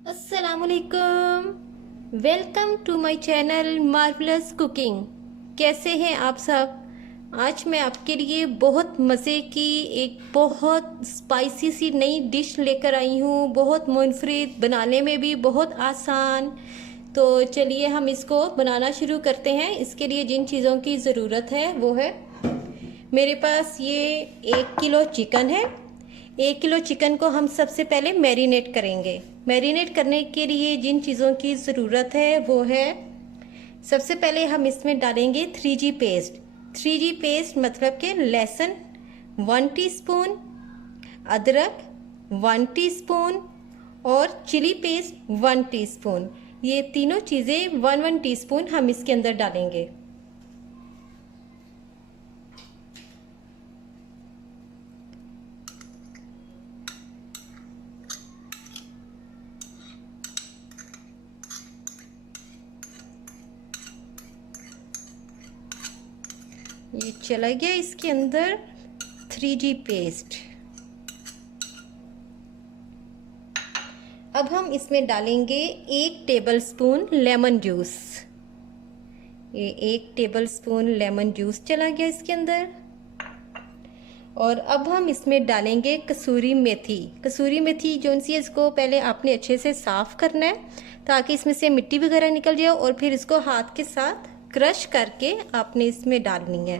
अस्सलामुअलैकुम। Welcome to my channel marvellous cooking. कैसे हैं आप सब? आज मैं आपके लिए बहुत मज़े की एक बहुत स्पाइसी सी नई डिश लेकर आई हूँ, बहुत मुनफरिद, बनाने में भी बहुत आसान। तो चलिए हम इसको बनाना शुरू करते हैं। इसके लिए जिन चीज़ों की ज़रूरत है वो है, मेरे पास ये 1 किलो चिकन है। 1 किलो चिकन को हम सबसे पहले मैरिनेट करेंगे। मैरिनेट करने के लिए जिन चीज़ों की ज़रूरत है वो है, सबसे पहले हम इसमें डालेंगे 3G पेस्ट। 3G पेस्ट मतलब कि लहसुन 1 टीस्पून, अदरक 1 टीस्पून और चिली पेस्ट 1 टीस्पून। ये तीनों चीज़ें 1 1 टीस्पून हम इसके अंदर डालेंगे। ये चला गया इसके अंदर 3G पेस्ट। अब हम इसमें डालेंगे 1 टेबलस्पून लेमन जूस। ये 1 टेबलस्पून लेमन जूस चला गया इसके अंदर। और अब हम इसमें डालेंगे कसूरी मेथी। कसूरी मेथी जो सी है, इसको पहले आपने अच्छे से साफ़ करना है ताकि इसमें से मिट्टी वगैरह निकल जाए, और फिर इसको हाथ के साथ क्रश करके आपने इसमें डालनी है।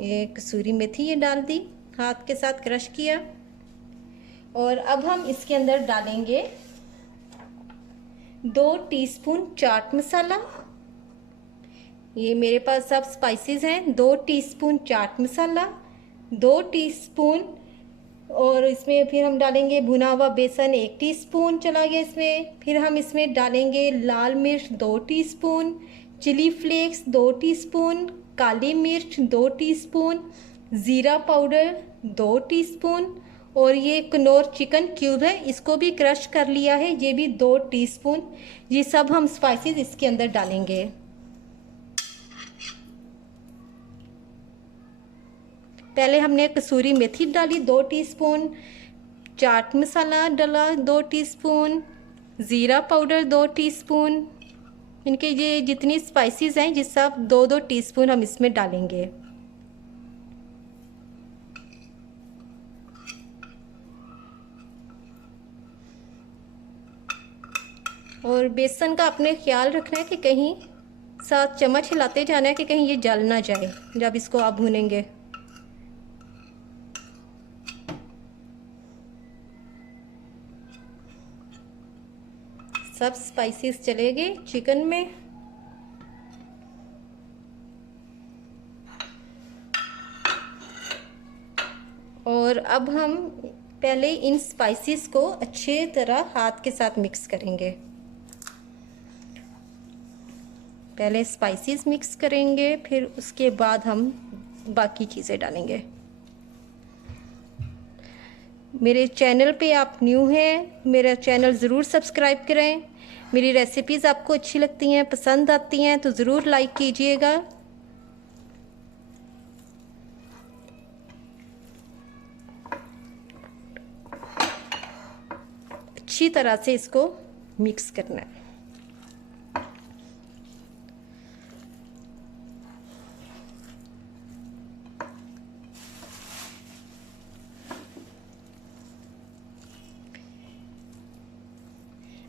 ये कसूरी मेथी ये डाल दी, हाथ के साथ क्रश किया। और अब हम इसके अंदर डालेंगे 2 टीस्पून चाट मसाला। ये मेरे पास सब स्पाइसेस हैं। 2 टीस्पून चाट मसाला, 2 टीस्पून, और इसमें फिर हम डालेंगे भुना हुआ बेसन 1 टीस्पून चला गया इसमें। फिर हम इसमें डालेंगे लाल मिर्च 2 टीस्पून, चिली फ्लेक्स 2 टीस्पून, काली मिर्च 2 टीस्पून, ज़ीरा पाउडर 2 टीस्पून, और ये कनौर चिकन क्यूब है, इसको भी क्रश कर लिया है, ये भी 2 टीस्पून। ये सब हम स्पाइसेस इसके अंदर डालेंगे। पहले हमने कसूरी मेथी डाली 2 टीस्पून, चाट मसाला डाला 2 टीस्पून, ज़ीरा पाउडर 2 टीस्पून। इनके ये जितनी स्पाइसेस हैं ये सब 2 2 टीस्पून हम इसमें डालेंगे। और बेसन का अपने ख्याल रखना है कि कहीं साथ चम्मच हिलाते जाना है कि कहीं ये जल ना जाए जब इसको आप भूनेंगे। सब स्पाइसेस चले गए चिकन में। और अब हम पहले इन स्पाइसेस को अच्छे तरह हाथ के साथ मिक्स करेंगे। पहले स्पाइसेस मिक्स करेंगे, फिर उसके बाद हम बाकी चीज़ें डालेंगे। मेरे चैनल पे आप न्यू हैं, मेरा चैनल ज़रूर सब्सक्राइब करें। मेरी रेसिपीज़ आपको अच्छी लगती हैं, पसंद आती हैं तो ज़रूर लाइक कीजिएगा। अच्छी तरह से इसको मिक्स करना है।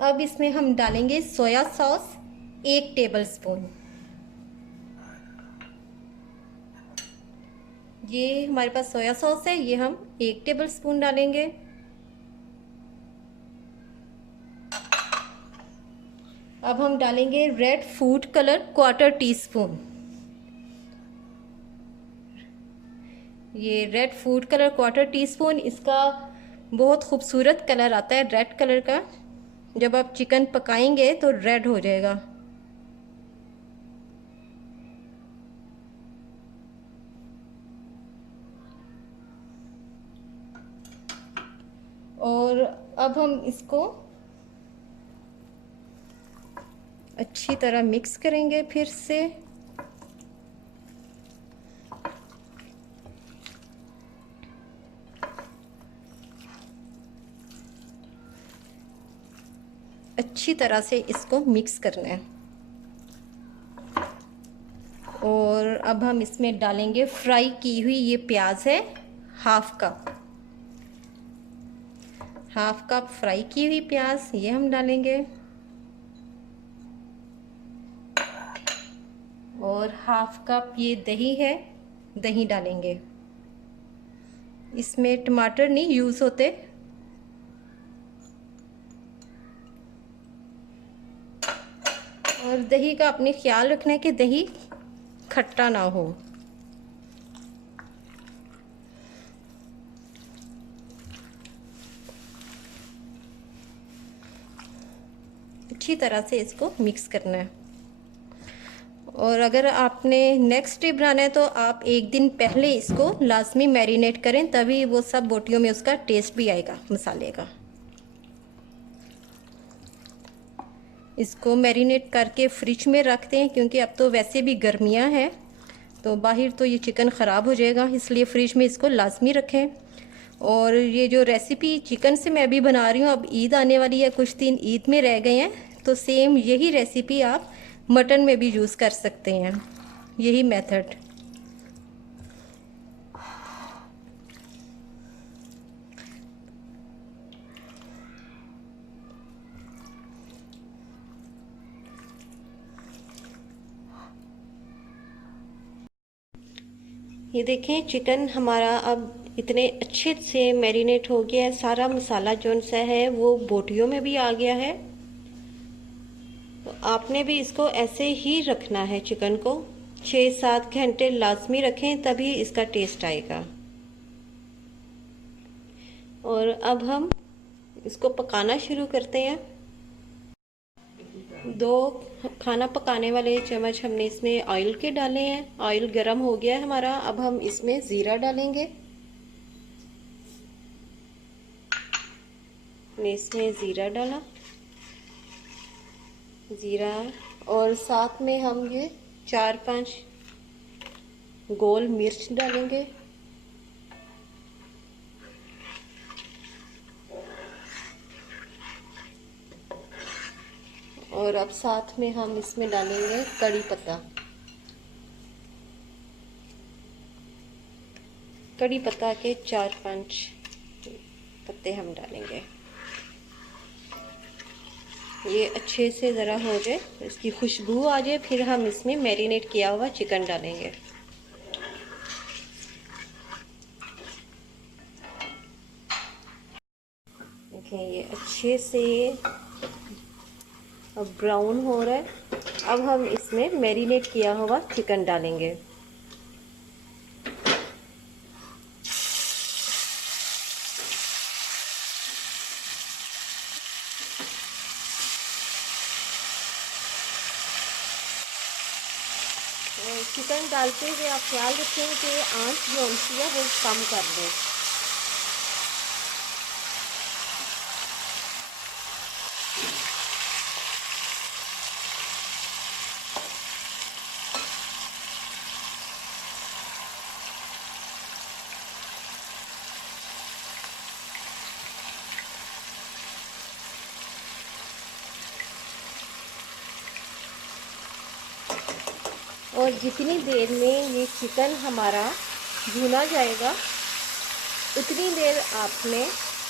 अब इसमें हम डालेंगे सोया सॉस 1 टेबलस्पून। ये हमारे पास सोया सॉस है, ये हम 1 टेबलस्पून डालेंगे। अब हम डालेंगे रेड फूड कलर 1/4 टीस्पून। ये रेड फूड कलर 1/4 टीस्पून, इसका बहुत खूबसूरत कलर आता है रेड कलर का। जब आप चिकन पकाएंगे तो रेड हो जाएगा। और अब हम इसको अच्छी तरह मिक्स करेंगे फिर से। अच्छी तरह से इसको मिक्स करना है। और अब हम इसमें डालेंगे फ्राई की हुई ये प्याज है, हाफ कप फ्राई की हुई प्याज ये हम डालेंगे। और हाफ कप ये दही है, दही डालेंगे। इसमें टमाटर नहीं यूज़ होते। और दही का अपने ख्याल रखना है कि दही खट्टा ना हो। अच्छी तरह से इसको मिक्स करना है। और अगर आपने नेक्स्ट डे बनाना है तो आप एक दिन पहले इसको लाजमी मैरिनेट करें, तभी वो सब बोटियों में उसका टेस्ट भी आएगा मसाले का। इसको मैरिनेट करके फ्रिज में रखते हैं, क्योंकि अब तो वैसे भी गर्मियां हैं तो बाहर तो ये चिकन ख़राब हो जाएगा, इसलिए फ्रिज में इसको लाजमी रखें। और ये जो रेसिपी चिकन से मैं अभी बना रही हूँ, अब ईद आने वाली है, कुछ दिन ईद में रह गए हैं, तो सेम यही रेसिपी आप मटन में भी यूज़ कर सकते हैं, यही मेथड। ये देखें चिकन हमारा अब इतने अच्छे से मैरिनेट हो गया है, सारा मसाला जो सा है वो बोटियों में भी आ गया है। तो आपने भी इसको ऐसे ही रखना है, चिकन को 6-7 घंटे लाजमी रखें, तभी इसका टेस्ट आएगा। और अब हम इसको पकाना शुरू करते हैं। 2 खाना पकाने वाले चम्मच हमने इसमें ऑयल के डाले हैं। ऑयल गरम हो गया है हमारा। अब हम इसमें ज़ीरा डालेंगे। हमने इसमें ज़ीरा डाला, ज़ीरा, और साथ में हम ये 4-5 गोल मिर्च डालेंगे। और अब साथ में हम इसमें डालेंगे कड़ी पत्ता। कड़ी पत्ता के 4-5 पत्ते हम डालेंगे। ये अच्छे से ज़रा हो जाए, इसकी खुशबू आ जाए, फिर हम इसमें मैरिनेट किया हुआ चिकन डालेंगे। देखिए ये अच्छे से अब ब्राउन हो रहा है। अब हम इसमें मैरिनेट किया हुआ चिकन डालेंगे। और चिकन डालते हुए आप ख्याल रखें कि आंच जो होती है वो कम कर दें। और जितनी देर में ये चिकन हमारा भुना जाएगा, उतनी देर आपने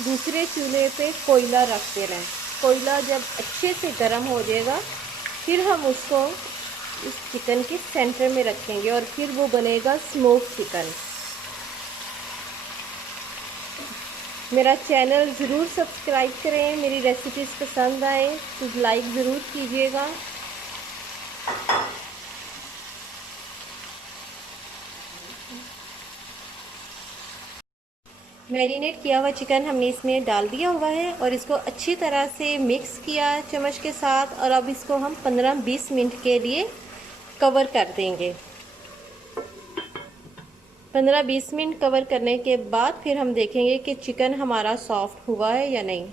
दूसरे चूल्हे पे कोयला रख देना है। कोयला जब अच्छे से गर्म हो जाएगा, फिर हम उसको इस चिकन के सेंटर में रखेंगे और फिर वो बनेगा स्मोक चिकन। मेरा चैनल ज़रूर सब्सक्राइब करें, मेरी रेसिपीज़ पसंद आए तो लाइक ज़रूर कीजिएगा। मैरिनेट किया हुआ चिकन हमने इसमें डाल दिया हुआ है और इसको अच्छी तरह से मिक्स किया चम्मच के साथ। और अब इसको हम 15-20 मिनट के लिए कवर कर देंगे। 15-20 मिनट कवर करने के बाद फिर हम देखेंगे कि चिकन हमारा सॉफ्ट हुआ है या नहीं।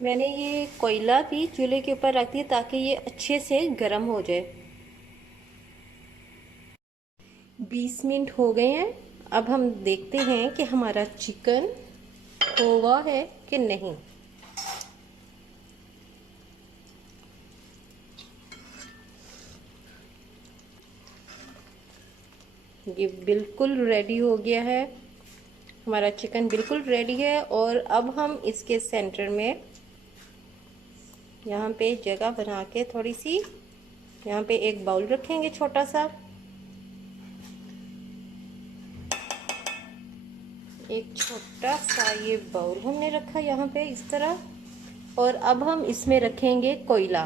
मैंने ये कोयला भी चूल्हे के ऊपर रख दिया ताकि ये अच्छे से गर्म हो जाए। 20 मिनट हो गए हैं। अब हम देखते हैं कि हमारा चिकन हुआ है कि नहीं। ये बिल्कुल रेडी हो गया है, हमारा चिकन बिल्कुल रेडी है। और अब हम इसके सेंटर में यहाँ पे जगह बना के थोड़ी सी यहाँ पे एक बाउल रखेंगे छोटा सा, एक छोटा सा ये बाउल हमने रखा यहाँ पे इस तरह। और अब हम इसमें रखेंगे कोयला।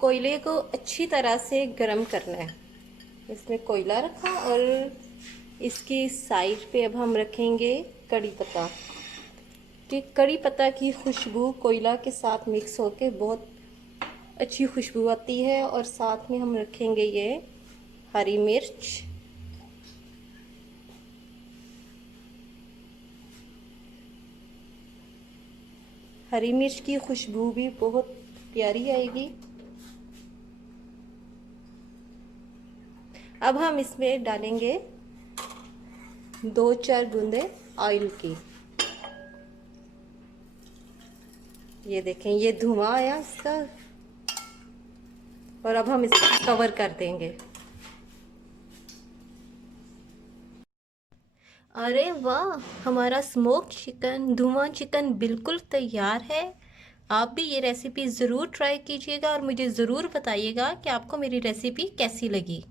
कोयले को अच्छी तरह से गर्म करना है। इसमें कोयला रखा और इसकी साइड पे अब हम रखेंगे कड़ी पत्ता, कि कड़ी पत्ता की खुशबू कोयला के साथ मिक्स होके बहुत अच्छी खुशबू आती है। और साथ में हम रखेंगे ये हरी मिर्च, हरी मिर्च की खुशबू भी बहुत प्यारी आएगी। अब हम इसमें डालेंगे 2-4 बूंदे ऑयल की। ये देखें, ये धुआं आया इसका। और अब हम इसको कवर कर देंगे। अरे वाह, हमारा स्मोक चिकन, धुआं चिकन बिल्कुल तैयार है। आप भी ये रेसिपी ज़रूर ट्राई कीजिएगा और मुझे ज़रूर बताइएगा कि आपको मेरी रेसिपी कैसी लगी।